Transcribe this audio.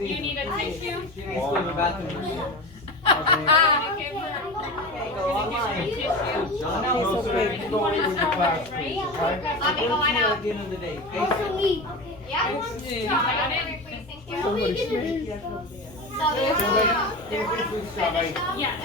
You need a tissue? She needs to go to the bathroom. It's okay. Go away with your class, please. Right? Alright? Let me go on out. At the end of the day. Also me. Yeah? Somebody So, Everybody, everybody, please stop, right? yes.